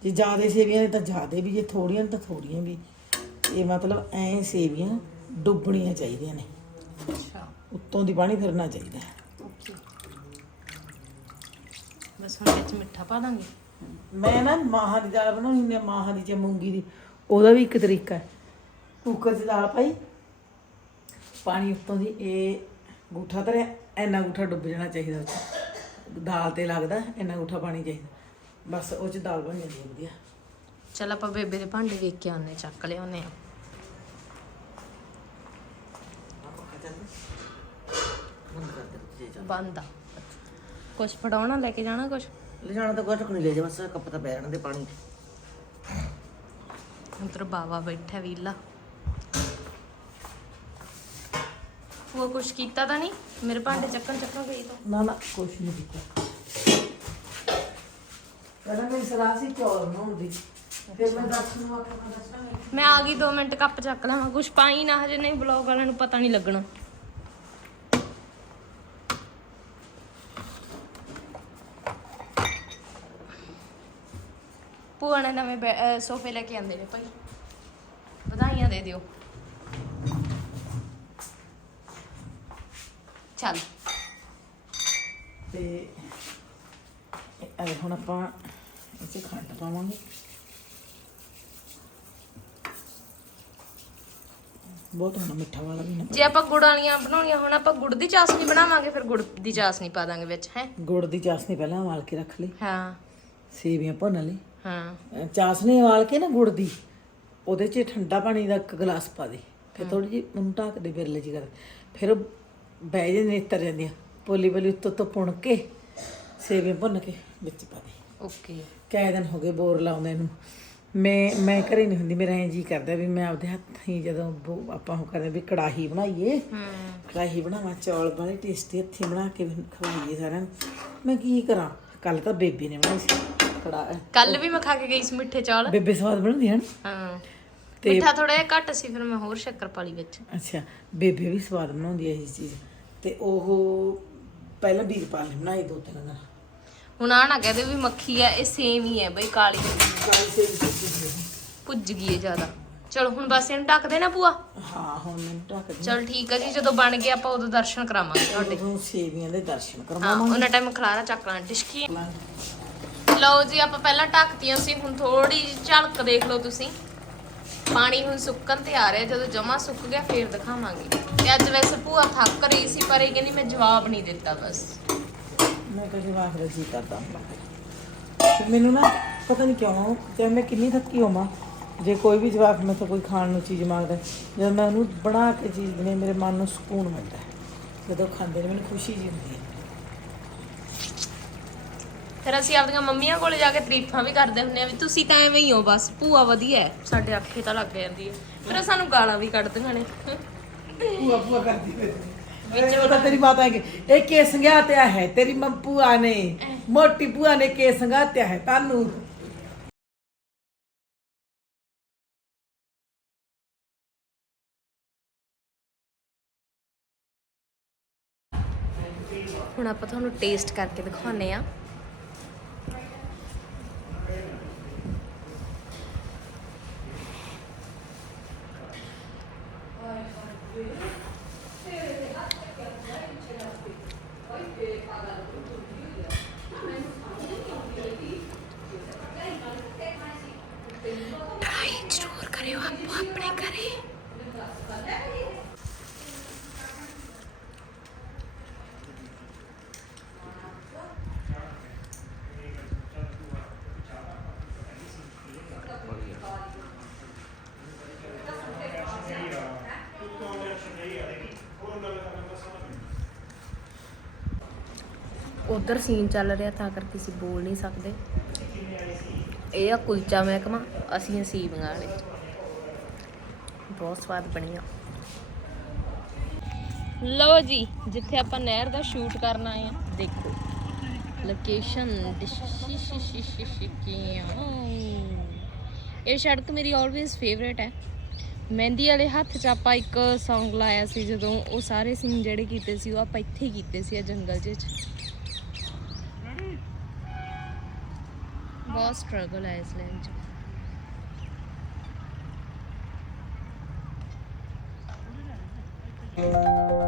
ਜੇ ਜ਼ਿਆਦਾ ਸੇਵੀਆਂ ਨੇ ਤਾਂ ਜ਼ਿਆਦਾ ਵੀ ਜੇ ਥੋੜੀਆਂ ਨੇ ਤਾਂ ਥੋੜੀਆਂ ਵੀ। ਇਹ ਮਤਲਬ ਐ ਸੇਵੀਆਂ ਡੁੱਬਣੀਆਂ ਚਾਹੀਦੀਆਂ ਨੇ। ਅੱਛਾ। ਉੱਤੋਂ ਦੀ ਪਾਣੀ ਫਿਰਨਾ ਚਾਹੀਦਾ ਹੈ। ਓਕੇ। ਬਸ ਹੁਣ ਵਿੱਚ ਮਿੱਠਾ ਪਾ ਦਾਂਗੇ। ਮੈਂ ਨਾ ਮਾਹਾਂ ਦੀ ਦਾਲ ਬਣਾਉਣੀ ਨੇ ਮਾਹਾਂ ਦੀ ਜਾਂ ਮੂੰਗੀ ਦੀ। ਉਹਦਾ ਵੀ ਇੱਕ ਤਰੀਕਾ ਹੈ। ਕੁੱਕਰ 'ਚ ਦਾਲ ਪਾਈ। ਪਾਣੀ ਉੱਤੋਂ ਦੀ ਇਹ ਗੂਠਾ ਧਰਿਆ। ਇੰਨਾ ਗੂਠਾ ਡੁੱਬ ਜਾਣਾ ਚਾਹੀਦਾ ਉਹ 'ਚ ਦਾਲ ਤੇ ਲੱਗਦਾ ਇੰਨਾ ਗੂਠਾ ਪਾਣੀ ਚਾਹੀਦਾ। ਬਸ ਉਹ 'ਚ ਦਾਲ ਬਣ ਜਾਂਦੀ ਹੈ ਵਧੀਆ। ਚਲ ਆਪਾਂ ਬੇਬੇ ਦੇ ਭਾਂਡੇ ਵੇਖ ਕੇ ਆਉਨੇ ਚੱਕ ਲਿਆਉਨੇ ਆ ਬੰਦ ਆ। ਕੁਛ ਫੜਾਉਣਾ ਲੈ ਕੇ ਜਾਣਾ ਕੁਛ? ਲੈ ਜਾਣਾ ਤਾਂ ਕੁਝ ਨਹੀਂ ਲੈ ਜਾ ਬਸ ਕੱਪ ਤਾਂ ਪੈ ਜਾਣ ਦੇ ਪਾਣੀ ਅੰਦਰ ਬਾਵਾ ਬੈਠਾ ਵੀਲਾ ਉਹ ਕੁਛ ਕੀਤਾ ਤਾਂ ਨਹੀਂ? ਮੇਰੇ ਭਾਂਡੇ ਚੱਕਣ ਚੱਕਣ ਗਈ ਤਾਂ। ਨਾ ਨਾ ਕੁਛ ਨਹੀਂ ਕੀਤਾ। ਪਹਿਲਾਂ ਮੇਰੀ ਸਲਾਹ ਸੀ ਚੌਲ ਬਣਾਉਣ ਦੀ। ਫਿਰ ਮੈਂ ਦੱਸ ਨੂੰ ਆਖਿਆ ਮੈਂ ਦੱਸਾਂਗੀ। ਮੈਂ ਆ ਗਈ 2 ਮਿੰਟ ਕੱਪ ਚੱਕ ਲਵਾਂ। ਕੁਛ ਪਾਈ ਨਾ ਹਜੇ ਨਹੀਂ ਬਲੌਗ ਵਾਲਿਆਂ ਨੂੰ ਪਤਾ ਨਹੀਂ ਲੱਗਣਾ। ਭੂਆ ਨੇ ਨਵੇਂ ਬੈ- ਅਹ ਸੋਫੇ ਲੈ ਕੇ ਆਂਦੇ ਨੇ ਭਾਈ। ਵਧਾਈਆਂ ਦੇ ਦਿਓ। ਚੱਲ। ਤੇ ਇਹ ਹੁਣ ਆਪਾਂ ਇਹ 'ਚ ਖੰਡ ਪਾਵਾਂਗੇ। ਬਹੁਤ ਹੁਣ ਮਿੱਠਾ ਵਾਲਾ ਵੀ ਨਾ ਜੇ ਆਪਾਂ ਗੁੜ ਵਾਲੀਆਂ ਬਣਾਉਣੀਆਂ ਹੁਣ ਆਪਾਂ ਗੁੜ ਦੀ ਚਾਸ਼ਨੀ ਬਣਾਵਾਂਗੇ ਫਿਰ ਗੁੜ ਦੀ ਚਾਸ਼ਨੀ ਪਾ ਦਾਂਗੇ ਵਿੱਚ ਹੈ? ਗੁੜ ਦੀ ਚਾਸ਼ਨੀ ਪਹਿਲਾਂ ਉਬਾਲ ਕੇ ਰੱਖ ਲਈ। ਹਾਂ। ਸੇਵੀਆਂ ਭੁੰਨ ਲਈ। ਹਾਂ। ਅਹ ਚਾਸ਼ਨੀ ਉਬਾਲ ਕੇ ਨਾ ਗੁੜ ਦੀ ਉਹਦੇ 'ਚ ਠੰਡਾ ਪਾਣੀ ਦਾ ਇੱਕ ਗਲਾਸ ਪਾ ਦੇ ਫਿਰ ਥੋੜੀ ਜਿਹੀ ਉਹਨੂੰ ਢੱਕ ਦੇ ਬਿਰਲੇ ਜੀ ਕਰ ਫਿਰ ਉਹ ਬਹਿ ਜੇ ਨੇਤਰ ਜਾਂਦੀਆਂ ਪੋਲੀ ਪੋਲੀ ਉੱਤੋਂ ਤੋਂ ਪੁਣ ਕੇ ਸੇਵੀਆਂ ਭੁੰਨ ਕੇ ਵਿੱਚ ਪਾ ਦੇ। ਓਕੇ। ਕਈ ਦਿਨ ਹੋ ਗਏ ਬੋਰ ਲਾਉਂਦੇ ਨੂੰ। ਮੈਂ ਮੈਂ ਘਰੇ ਨਹੀਂ ਹੁੰਦੀ ਮੇਰਾ ਐਂ ਜੀ ਕਰਦਾ ਵੀ ਮੈਂ ਆਪਦੇ ਹੱਥੀਂ ਜਦੋਂ ਬੋ- ਆਪਾਂ ਉਹ ਕਰਦੇ ਵੀ ਕੜਾਹੀ ਬਣਾਈਏ ਕੜਾਹੀ ਬਣਾਵਾਂ ਚੌਲ ਬੜੇ ਟੇਸਟੀ ਹੱਥੀਂ ਬਣਾ ਕੇ ਵੀ ਖਵਾਈਏ ਸਾਰਿਆਂ ਨੂੰ। ਮੈਂ ਕੀ ਕਰਾਂ? ਕੱਲ ਤਾਂ ਬੇਬੀ ਨੇ ਬਣਾਈ ਸੀ ਕੜਾ ਕੱਲ ਵੀ ਮੈਂ ਖਾ ਕੇ ਗਈ ਸੀ ਮਿੱਠੇ ਚੌਲ। ਬੇਬੇ ਸਵਾਦ ਬਣਾਉਂਦੀ ਹਨ ਹਾਂ। ਤੇ- ਮਿੱਠਾ ਥੋੜਾ ਜਿਹਾ ਘੱਟ ਸੀ ਫਿਰ ਮੈਂ ਹੋਰ ਸ਼ੱਕਰ ਪਾ ਲਈ ਵਿੱਚ। ਅੱਛਾ ਬੇਬੇ ਵੀ ਸਵਾਦ ਬਣਾਉਂਦੀ ਹੈ ਇਹ ਚੀਜ਼। ਤੇ ਉਹ ਪਹਿਲਾਂ ਵੀਰਪਾਲ ਨੇ ਬਣਾਈ ਦੋ ਤਿੰਨ ਦਿਨ। ਹੁਣ ਆ ਨਾ ਕਹਦੇ ਵੀ ਮੱਖੀ ਆ ਇਹ ਸੇਮ ਹੀ ਹੈ ਬਈ ਕਾਲੀ। ਕਾਲੀ ਭੁੱਜ ਗਈ ਹੈ ਜ਼ਿਆਦਾ। ਚਲੋ ਹੁਣ ਬਸ ਇਹਨੂੰ ਢੱਕ ਦੇਣਾ ਭੂਆ। ਹਾਂ ਹੁਣ ਮੈਨੂੰ ਢੱਕ ਦੇ ਚਲ ਠੀਕ ਹੈ ਜੀ ਜਦੋਂ ਬਣ ਗਿਆ ਆਪਾਂ ਉਦੋਂ ਦਰਸ਼ਨ ਕਰਾਵਾਂਗੇ ਤੁਹਾਡੇ। ਉਦੋਂ ਸੇਵੀਆਂ ਦੇ ਦਰਸ਼ਨ ਹਾਂ ਕਰਵਾਵਾਂਗੇ। ਉਹਨਾਂ ਟਾਈਮ ਖਲਾਰਾ ਚੱਕ ਲਾਂ ਡਿਸ਼ਕੀ। ਲਓ ਜੀ ਆਪਾਂ ਪਹਿਲਾਂ ਢੱਕਤੀਆਂ ਸੀ ਹੁਣ ਥੋੜੀ ਜਿਹੀ ਝਲਕ ਦੇਖ ਲਓ ਤੁਸੀਂ। ਪਾਣੀ ਹੁਣ ਸੁੱਕਣ ਤੇ ਆ ਰਿਹਾ ਜਦੋਂ ਜਮਾ ਸੁੱਕ ਗਿਆ ਫੇਰ ਦਿਖਾਵਾਂਗੇ। ਤੇ ਅੱਜ ਵੈਸੇ ਭੂਆ ਥੱਕ ਰਹੀ ਸੀ ਪਰ ਇਹ ਕਹਿੰਦੀ ਮੈਂ ਜਵਾਬ ਨਹੀਂ ਦਿੱਤਾ ਬਸ। ਮੈਂ ਕਦੇ ਵਾਖ ਦਾ ਜੀ ਕਰਦਾ ਹੁੰਦਾ ਤੇ। ਮੈਨੂੰ ਨਾ ਪਤਾ ਨਹੀਂ ਕਿਉਂ ਜੇ ਮੈਂ ਕਿੰਨੀ ਥੱਕੀ ਹੋਵਾਂ ਜੇ ਕੋਈ ਵੀ ਜਵਾਕ ਮੈਂ ਤੋਂ ਕੋਈ ਖਾਣ ਨੂੰ ਚੀਜ਼ ਮੰਗਦਾ ਜਦ ਮੈਂ ਉਹਨੂੰ ਬਣਾ ਕੇ ਚੀਜ਼ ਦਿੰਦੀ ਮੇਰੇ ਮਨ ਨੂੰ ਸਕੂਨ ਮਿਲਦਾ ਹੈ। ਜਦੋਂ ਖਾਂਦੇ ਨੇ ਮੈਨੂੰ ਖੁਸ਼ੀ ਜੀ ਹੁੰਦੀ ਹੈ। ਫਿਰ ਅਸੀਂ ਆਪਦੀਆਂ ਮੰਮੀਆਂ ਕੋਲੇ ਜਾ ਕੇ ਤਾਰੀਫਾਂ ਵੀ ਕਰਦੇ ਹੁੰਨੇ ਆ ਵੀ ਤੁਸੀਂ ਤਾਂ ਐਵੇਂ ਹੀ ਹੋ ਬਸ ਭੂਆ ਵਧੀਆ ਹੈ। ਸਾਡੇ ਅੱਖੇ ਤਾਂ ਲੱਗ ਜਾਂਦੀ ਹੈ। ਫਿਰ ਸਾਨੂੰ ਗਾਲਾਂ ਵੀ ਕੱਢਦੀਆਂ ਨੇ। ਭੂਆ ਭੂਆ ਕਰਦੀ ਵਿੱਚ ਉਹ ਤਾਂ ਤੇਰੀ ਮਾਤਾ ਹੈ ਇਹ ਕੇ ਸੰਗਿਆਤਿਆ ਹੈ ਤੇਰੀ ਮੰਪੂਆ ਨੇ ਮੋਟੀ ਭੂਆ ਨੇ ਕੇ ਸੰਗਾਤਿਆ ਹੈ ਤਾਨੂੰ ਹੁਣ ਆਪਾਂ ਤੁਹਾਨੂੰ ਟੇਸਟ ਕਰਕੇ ਦਿਖਾਉਨੇ ਆ ਟਰਾਈ ਉਧਰ ਸੀਨ ਚੱਲ ਰਿਹਾ ਤਾਂ ਕਰਕੇ ਅਸੀਂ ਬੋਲ ਨਹੀਂ ਸਕਦੇ। ਇਹ ਆ ਕੁਲਚਾ ਮਹਿਕਮਾ, ਅਸੀਂ ਅਸੀਂ ਬੰਗਾਲੇ ਬਹੁਤ ਸਵਾਦ ਬਣੀਆਂ। ਲਓ ਜੀ, ਜਿੱਥੇ ਆਪਾਂ ਨਹਿਰ ਦਾ ਸ਼ੂਟ ਕਰਨ ਆਏ ਆ, ਦੇਖੋ। ਲੋਕੇਸ਼ਨ ਇਹ ਸੜਕ ਮੇਰੀ ਆਲਵੇਜ਼ ਫੇਵਰੇਟ ਹੈ। ਮਹਿੰਦੀ ਵਾਲੇ ਹੱਥ 'ਚ ਆਪਾਂ ਇੱਕ Song ਲਾਇਆ ਸੀ ਜਦੋਂ ਉਹ ਸਾਰੇ ਸੀਨ ਜਿਹੜੇ ਕੀਤੇ ਸੀ, ਉਹ ਆਪਾਂ ਇੱਥੇ ਹੀ ਕੀਤੇ ਸੀ ਆ ਜੰਗਲ 'ਚ। ਬਹੁਤ ਸਟਰਗਲ ਹੈ ਇਸ ਲਾਈਨ 'ਚ Thank